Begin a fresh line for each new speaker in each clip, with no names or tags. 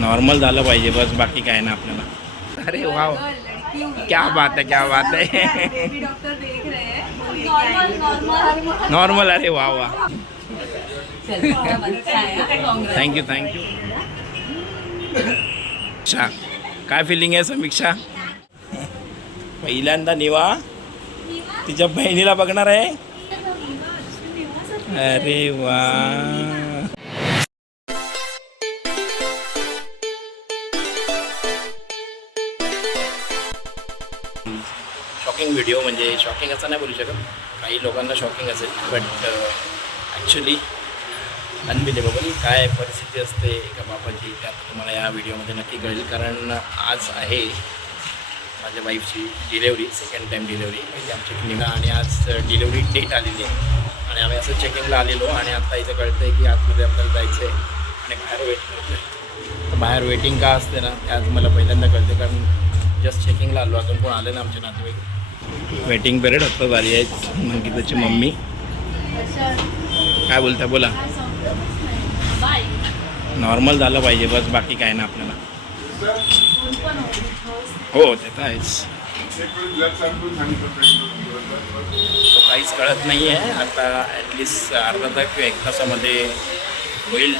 Normal झालं पाहिजे बस बाकी काय ना आपल्याला. अरे वाव. क्या बात आहे क्या बात
आहे. नॉर्मल
अरे वा वा थँक्यू थँक्यू अच्छा काय फिलिंग आहे समीक्षा? पहिल्यांदा निवा. तिच्या बहिणीला बघणार आहे. अरे वा व्हिडिओ म्हणजे शॉकिंग असं नाही बोलू शकत. काही लोकांना शॉकिंग असेल. बट ॲक्च्युली अनबिलेबल काय परिस्थिती असते एका बापाची त्यात तुम्हाला या व्हिडिओमध्ये नक्की कळेल. कारण आज आहे माझ्या वाईफची डिलेवरी सेकंड टाईम डिलेवरी म्हणजे आमची क्लिनिक आणि आज डिलेवरी डेट आलेली आहे. आणि आम्ही असं चेकिंगला आलेलो आणि आत्ता इथं कळतं आहे की आतमध्ये आपल्याला जायचं आहे आणि बाहेर वेट करतो आहे तर बाहेर वेटिंग का असते ना ते आज मला पहिल्यांदा कळते कारण जस्ट चेकिंगला आलो. अजून कोण आले ना आमचे नातेवाईक वेटिंग पिरियड आत्ताच झाली आहे मंकिताची मम्मी. काय बोलता बोला. नॉर्मल झालं पाहिजे बस बाकी काय ना आपल्याला. हो ते तर आहेच. तो काहीच कळत नाही आहे आता ॲटलिस्ट अर्धा तास किंवा एक तासामध्ये होईल.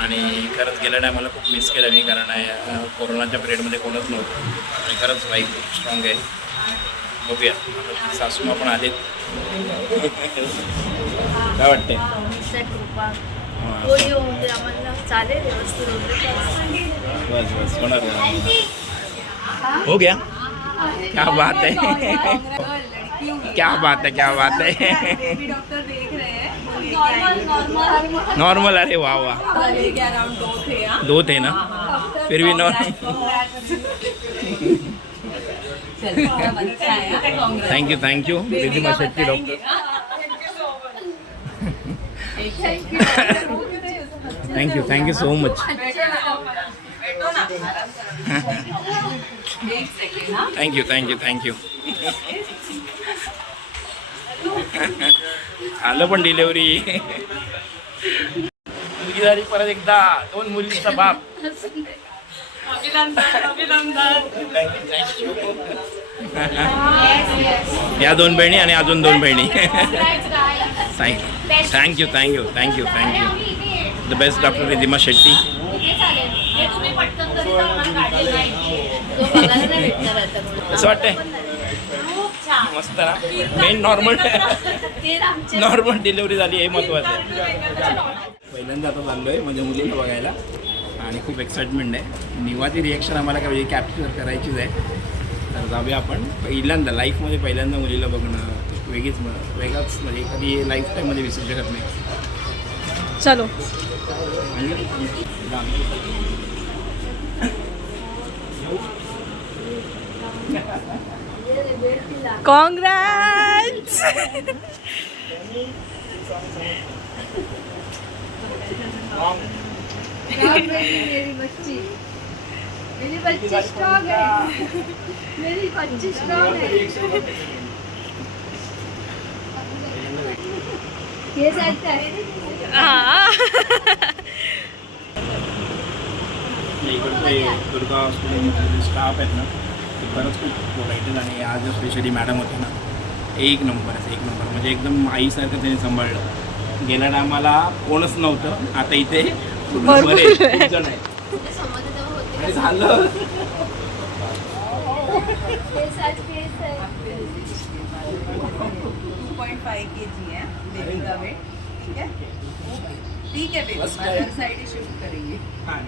आणि खरंच गेल्या टायमाला खूप मिस केलं मी कारण कोरोनाच्या पिरियडमध्ये कोणच नव्हतं. आणि खरंच वाईफ खूप स्ट्रॉंग आहे. बघूया. आता सासूमा पण आलेत. काय वाटते
होळी होऊन दे आम्हाला चालेल व्यवस्थित होऊन दे.
बस बस होणार. हो गया? क्या बात है. क्या बात है क्या बात है.
बेबी डॉक्टर देख रहे
नॉर्मल
नॉर्मल अरे वाह वाह
दो थे
ना? फिर भी नॉर्मल
चल अच्छा है Congress
thank you thank you Ridhima Shetty doctor thank you thank you so much
बैठो ना एक सेकंड
थँक्यू थँक्यू थँक्यू आलं पण डिलेवरी मुलगी झाली परत एकदा. दोन मुलीचा बाप.
अभिनंदन अभिनंदन
या दोन बहिणी आणि अजून दोन बहिणी. Thank you thank you thank you thank you thank you the best doctor Ridhima Shetty. कसं वाटतंय. मस्त ना. मेन नॉर्मल
ते आमचे
नॉर्मल डिलिव्हरी झाली हे महत्त्वाचं आहे. पहिल्यांदा आता चाललो आहे माझ्या मुलीला बघायला. आणि खूप एक्साइटमेंट आहे. निवाची रिॲक्शन आम्हाला काय म्हणजे कॅप्चर करायचीच आहे. तर जाऊया आपण. पहिल्यांदा लाईफमध्ये पहिल्यांदा मुलीला बघणं वेगळीच म- वेगळाच म्हणजे कधी लाईफ टाईममध्ये विसरू शकत नाही.
चलो. कांग्रेस
मेरी बच्ची मेरी बच्ची स्ट्रॉन्ग है। मेरी बच्ची स्ट्रॉन्ग है। ये साइड है।
दुर्गा हॉस्पिटलमधले स्टाफ आहेत ना ते खरंच खूप पोलाईट आणि आज स्पेशली मॅडम होते ना एक नंबर एक नंबर म्हणजे एकदम आईसारखं त्यांनी सांभाळलं. गेल्या टायमाला कोणच नव्हतं. आता इथे बरेच जण आहेत. झालं.
है
टू के जी है बेबी का वेट ठीक है ठीक है baby
First time.
Other side ही शिफ्ट करेंगे.
हां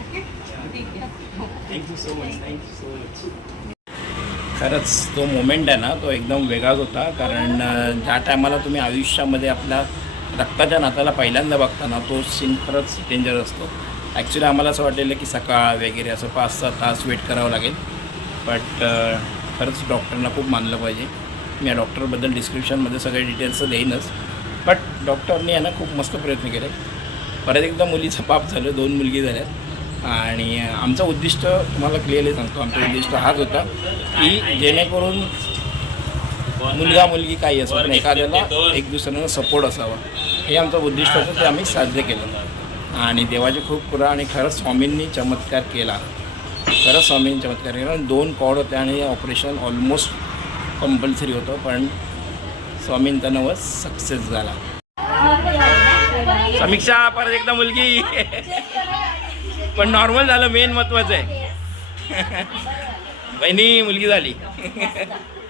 ओके ठीक है
thank you so much thank you so much खरंच तो मोमेंट आहे ना तो एकदम वेगळाच होता. कारण ज्या टायमाला तुम्ही आयुष्यामध्ये आपल्या रक्ताच्या नात्याला पहिल्यांदा बघताना तो सीन खरंच डेंजर असतो. ॲक्च्युली आम्हाला असं वाटलेलं की सकाळ वगैरे असं पाच सहा तास वेट करावं लागेल. बट खरंच डॉक्टरना खूप मानलं पाहिजे. मी या डॉक्टरबद्दल डिस्क्रिप्शनमध्ये सगळे डिटेल्स देईनच. बट डॉक्टरनी यांना खूप मस्त प्रयत्न केले. परत एकदा मुलीचं पाप झालं दोन मुलगी झाल्यात आणि आमचं उद्दिष्ट तुम्हाला क्लिअरली सांगतो. आमचं उद्दिष्ट हाच होता की जेणेकरून मुलगा मुलगी काही असो पण एखाद्याला एक दुसऱ्यानं सपोर्ट असावा. हे आमचं उद्दिष्ट होतं ते आम्ही साध्य केलं. आणि देवाचे खूप पुरा आणि खरंच स्वामींनी चमत्कार केला. खरंच स्वामींनी चमत्कार केला. दोन कॉड होते आणि ऑपरेशन ऑलमोस्ट कंपल्सरी होतं पण स्वामींचा नवस सक्सेस झाला. समीक्षा परत एकदा मुलगी. पण नॉर्मल झालं मेन महत्वाचं आहे. बहिणी मुलगी झाली.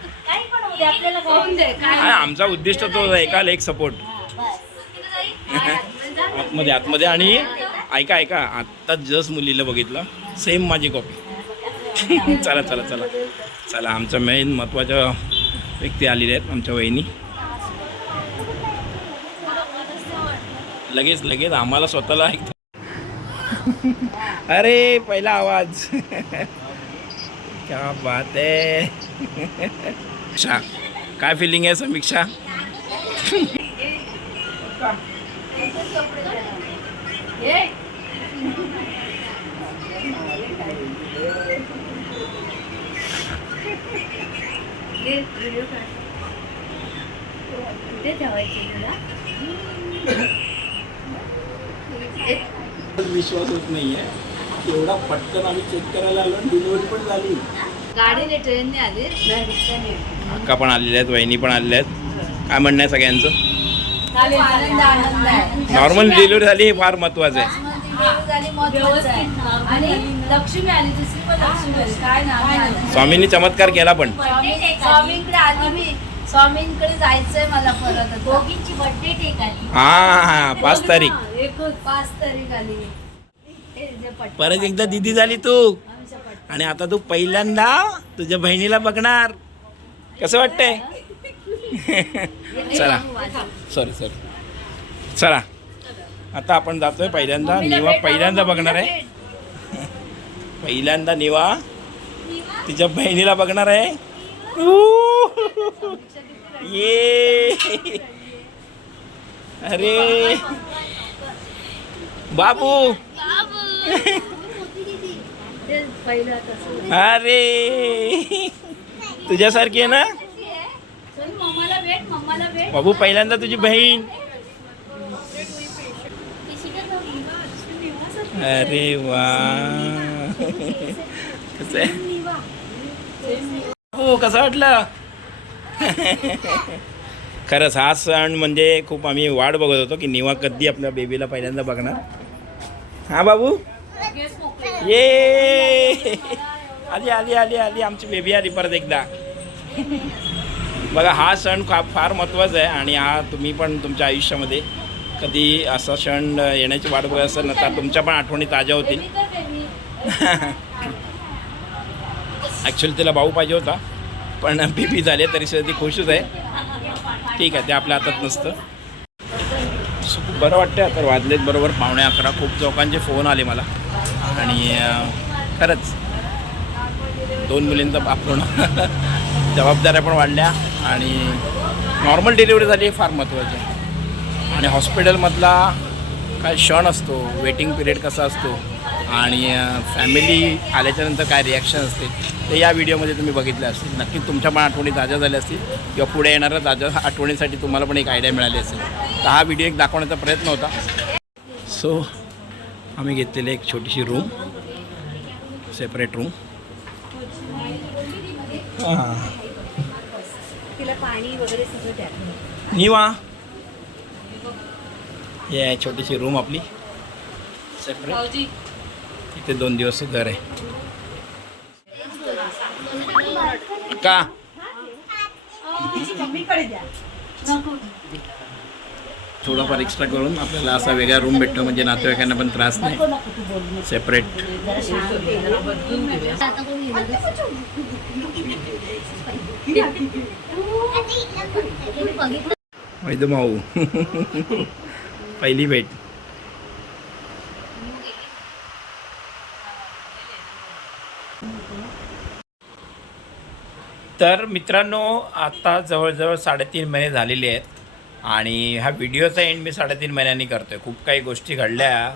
आमचा उद्दिष्ट तो एकाला एक सपोर्ट आतमध्ये आतमध्ये आणि ऐका ऐका. आत्ताच जस्ट मुलीला बघितलं. सेम माझी कॉपी चला चला चला. चला आमच्या मेन महत्त्वाच्या व्यक्ती आलेल्या आहेत आमच्या वहिनी. लगेच लगेच. आम्हाला स्वतःला ऐकतो अरे पहिला आवाज. क्या बात आहे. समीक्षा. काय फिलिंग आहे समीक्षा? विश्वास होत नाही आहे एवढा पटकन आम्ही चेक करायला आलो डिलिव्हरी पण झाली.
गाडीने ट्रेनने आली
अक्का पण आलेल्या आहेत वहिनी पण आलेल्या आहेत. काय म्हणणं आहे सगळ्यांचं?
आनंद आनंद आहे.
नॉर्मल डिलिव्हरी झाली हे फार महत्वाचं आहे.
झाली महत्वाचं आहे. आणि लक्ष्मी आली दुसरी पण लक्ष्मी आली. काय नाव
स्वामींनी चमत्कार केला पण.
स्वामी- स्वामींकडे आली मी. स्वामींकडे जायचंय मला परत.
दोघींची बर्थडे टेक आली.
हा हा पाच तारीख.
एकच. पाच तारीख आली. हे जे पट-
परत एकदा दिदी झाली तू. आणि आता तू पहिल्यांदा तुझ्या बहिणीला बघणार. कसं वाटतंय? चला. सॉरी सॉरी चला. आता आपण जातोय पहिल्यांदा. निवा पहिल्यांदा बघणार आहे. पहिल्यांदा निवा. तिच्या बहिणीला बघणार आहे! ये. अरे. बाबू. अरे! तुझ्यासारखी आहे ना? बाबू पहिल्यांदा तुझी बहीण. अरे वा. कसं हो कसं वाटलं? खरंच हा सण म्हणजे खूप आम्ही वाट बघत होतो की निवा कधी आपल्या बेबीला पहिल्यांदा बघणार. हा बाबू? ये! आली आली आली आली. आमची बेबी आली परत एकदा. बघा हा सण फार फार महत्त्वाचा आहे आणि हा तुम्ही पण तुमच्या आयुष्यामध्ये कधी असा सण येण्याची वाट बघत असेल ना तर तुमच्या पण आठवणी ताज्या होतील. ॲक्च्युली तिला भाऊ पाहिजे होता. पण बेबी झाले तरी सुद्धा ती खुशच आहे. ठीक आहे ते आपल्या हातात नसतं. बरं वाटतं तर वाजलेत बरोबर पावणे अकरा. खूप लोकांचे फोन आले मला. आणि खरंच दोन मुलींचा आपण जबाबदाऱ्या पण वाढल्या. आणि नॉर्मल डिलिव्हरी झाली हे फार महत्त्वाची. आणि हॉस्पिटलमधला काय क्षण असतो वेटिंग पिरियड कसा असतो आणि फॅमिली आल्याच्यानंतर काय रिॲक्शन असते ते या व्हिडिओमध्ये तुम्ही बघितले असतील. नक्की तुमच्या पण आठवणी ताज्या झाल्या असतील. किंवा पुढे येणाऱ्या ताज्या आठवणीसाठी तुम्हाला पण एक आयडिया मिळाली असेल. तर हा व्हिडिओ एक दाखवण्याचा प्रयत्न होता. सो आम्ही घेतलेली एक छोटीशी रूम सेपरेट रूम
तिला पाणी वगैरे सगळं द्या.
निवा. हे आहे छोटीशी रूम आपली. सेपरेट इथे दोन दिवस घर आहे. का? थोडाफार एक्स्ट्रा करून आपल्याला असा वेगळा रूम भेटतो म्हणजे नातेवाईकांना पण त्रास नाही. सेपरेट
आता
पहिली भेट. तर मित्रांनो आता जवळजवळ साडेतीन महिने झालेले आहेत आणि हा व्हिडिओचा एंड मी साडेतीन महिन्यांनी करतो आहे खूप काही गोष्टी घडल्या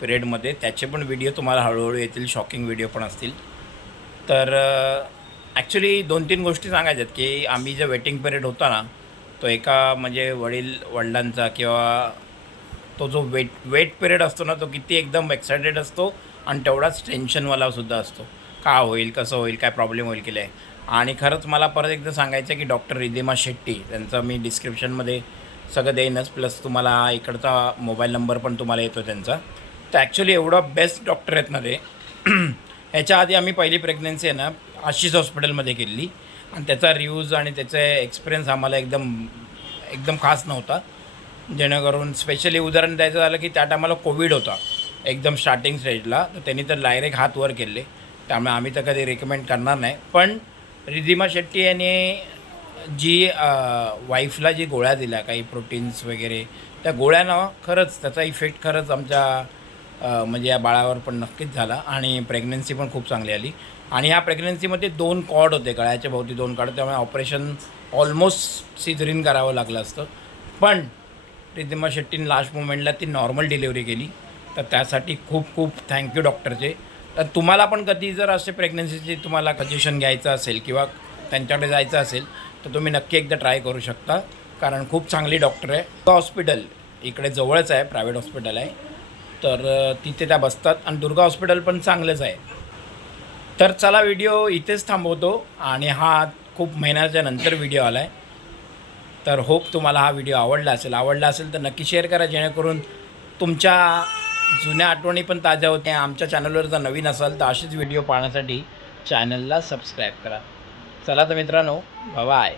पिरियडमध्ये त्याचे पण व्हिडिओ तुम्हाला हळूहळू येतील शॉकिंग व्हिडिओ पण असतील. तर ॲक्च्युली दोन तीन गोष्टी सांगायच्यात की आम्ही जे वेटिंग पिरियड होता ना तो एका म्हणजे वडील वडिलांचा किंवा तो जो वेट वेट पिरियड असतो ना तो किती एकदम एक्सायटेड असतो आणि तेवढाच टेन्शनवाला सुद्धा असतो. का होईल कसं होईल काय प्रॉब्लेम होईल की नाही आणि खरंच मला परत एकदा सांगायचं आहे की डॉक्टर रिदिमा शेट्टी त्यांचं मी डिस्क्रिप्शनमध्ये सगळं देईनच प्लस तुम्हाला इकडचा मोबाईल नंबर पण तुम्हाला येतो त्यांचा. तर ॲक्च्युली एवढा बेस्ट डॉक्टर आहेत ना ते. ह्याच्या आधी आम्ही पहिली प्रेग्नन्सी आहे ना आशिष हॉस्पिटलमध्ये केली. आणि त्याचा रिव्ह्यूज आणि त्याचे एक्सपिरियन्स आम्हाला एकदम एकदम खास नव्हता. जेणेकरून स्पेशली उदाहरण द्यायचं झालं की त्या टायमाला कोविड होता. एकदम स्टार्टिंग स्टेजला तर त्यांनी तर डायरेक्ट हात वर केले. त्यामुळे आम्ही तर कधी रिकमेंड करणार नाही. पण रिधिमा शेट्टी यांनी जी वाईफला जी गोळ्या दिल्या काही प्रोटीन्स वगैरे त्या गोळ्यानं खरंच त्याचा इफेक्ट खरंच आमच्या म्हणजे या बाळावर पण नक्कीच झाला आणि प्रेग्नन्सी पण खूप चांगली आली. आणि ह्या प्रेग्नन्सीमध्ये दोन कॉड होते गळ्याच्या भोवती दोन कॉड त्यामुळे ऑपरेशन ऑलमोस्ट सिझरीन करावं लागलं असतं. पण रिद्धिमा शेट्टीने लास्ट मुमेंटला ती नॉर्मल डिलिव्हरी केली. तर त्यासाठी खूप खूप थँक्यू डॉक्टरचे तर तुम्हाला पण कधी जर असे प्रेग्नन्सीचे तुम्हाला सजेशन घ्यायचं असेल किंवा त्यांच्याकडे जायचं असेल तर तुम्ही नक्की एकदा ट्राय करू शकता. कारण खूप चांगली डॉक्टर आहे. हॉस्पिटल इकडे जवळच आहे प्रायव्हेट हॉस्पिटल आहे. तर तिथे त्या बसतात आणि दुर्गा हॉस्पिटल पण चांगलंच आहे. तर चला व्हिडिओ इथेच थांबवतो आणि हा खूप महिन्याच्या नंतर व्हिडिओ आला आहे तर होप तुम्हाला हा व्हिडिओ आवडला असेल. आवडला असेल तर नक्की शेअर करा जेणेकरून तुमच्या जुन्या आठवणी पण ताज्या होत्या. आमच्या चॅनलवर जर नवीन असाल तर असेच व्हिडिओ पाहण्यासाठी चॅनलला सबस्क्राईब करा. चला तर मित्रांनो बाय